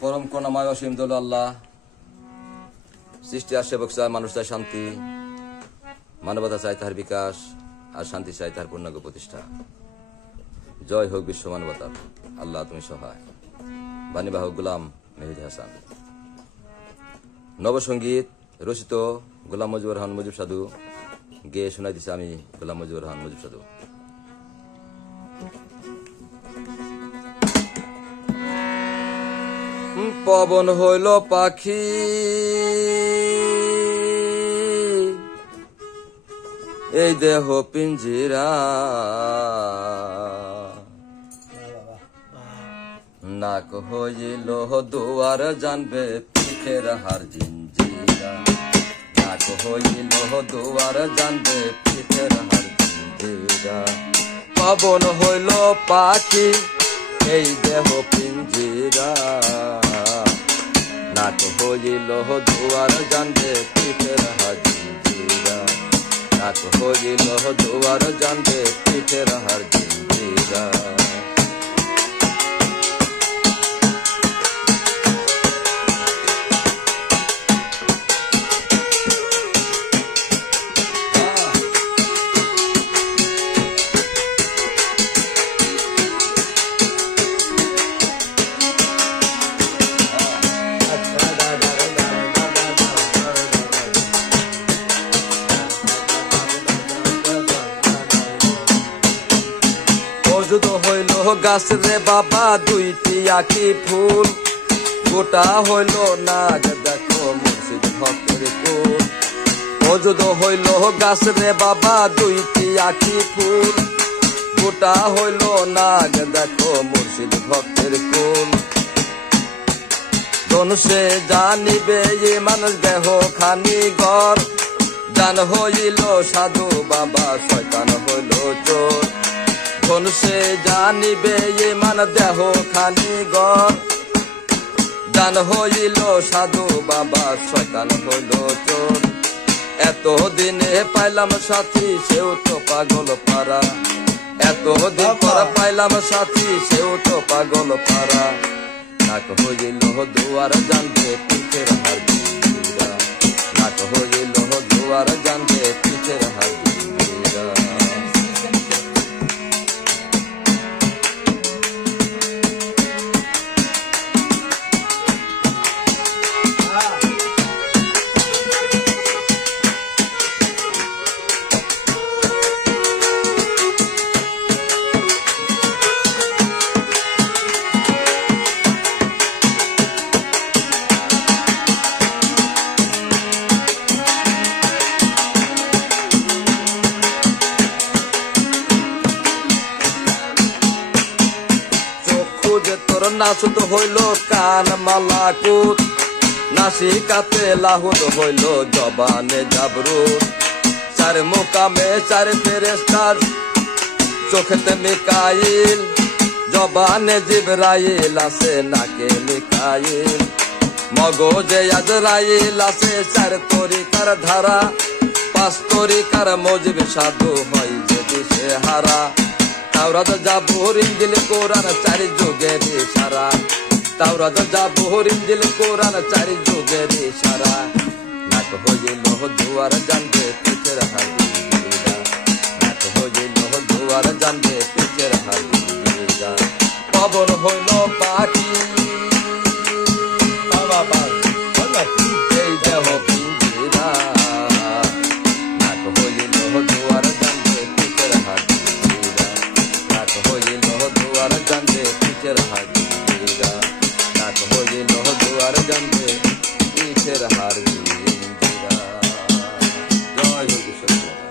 পরম করুণাময় অসীম দয়ালু আল্লাহ, সৃষ্টি আর সেবক চায়, মানুষ চায় শান্তি, মানবতা চায় তাহার বিকাশ, আর শান্তি চায় তাহার পূর্ণাঙ্গ প্রতিষ্ঠা। জয় হোক বিশ্ব মানবতার। আল্লাহ তুমি সহায়। বাণীবাহক গোলাম মেহেদী হাসান। নবসঙ্গীত রচিত গোলাম মজিবুর রহমান মুজিব সাধু, গেয়ে শোনাই দিছে আমি গোলাম মজিবুর রহমান মুজিব সাধু। পবন হইল পাখি এই দেহ পিঞ্জিরা, নাক হইল দুয়ার জানবে পিঠের হার জিঞ্জিরা, নাক হইল দুয়ার জানবে পিঠের হার জিঞ্জিরা। পবন হইল পাখি এই দেহ পিঞ্জিরা, নাক হইল দুয়ার জানবে পিঠের হার জিঞ্জিরা, নাক হইল দুয়ার জানবে পিঠের হার জিঞ্জিরা। মজুদ হইল গাছ রে বাবা দুইটি আখি ফুল, গোটা হইল নাগ দেখো মুর্শিদ ভক্তের কুল। মজুদ হইল গাছ রে বাবা দুইটি আখি ফুল, গোটা হইল নাগ দেখো মুর্শিদ ভক্তের কুল। ধনুষে জানিবে এ মানুষ দেহ খানি গর, জান হইল সাধু বাবা শয়তান হইল চোর। ধনুষে জানিবে এ মান দেহ খানি গর, জান হইল সাধু বাবা শয়তান হইল চোর। এত দিনে পাইলাম সাথী সেও তো পাগল পারা, এত দিন পর পাইলাম সাথী সেও তো পাগল পারা। নাক হইল দুয়ার জানবে পিঠের হার জিঞ্জিরা, নাক হইল দুয়ার জানবে পিঠের হার জিঞ্জিরা। নাচুত হইল কান মালাকুত, নাসিকাতে লাহুদ হইল জবানে জাবরুত। চার মুকামে চার ফেরেশতার চোখেতে মিকাইল, জবানে জিবরাইল আছে নাকে মিকাইল। মগজে আজরাইল আছে চার তরিকার ধারা, পাঁচ তরিকার মজিব সাধু হয় যে দিশে হারা। তাওরাত জাবুর ইনজিল কোরআন চারি যুগের ইশারা, তাওরাত জাবুর ইনজিল কোরআন চারি যুগের ইশারা। নাক হইল দুয়ার জানবে পিঠের হার জিঞ্জিরা, নাক হইল দুয়ার জানবে পিঠের হার জিঞ্জিরা। পবন হইল পাখি এই দেহ পিঞ্জিরা, নাক হইল দুয়ার জানবে পিঠের হার জিঞ্জিরা, নাক হইল দুয়ার জানবে পিঠের হার জিঞ্জিরা, নাক হইল দুয়ার জানবে পিঠের হার জিঞ্জিরা। জয় হোক।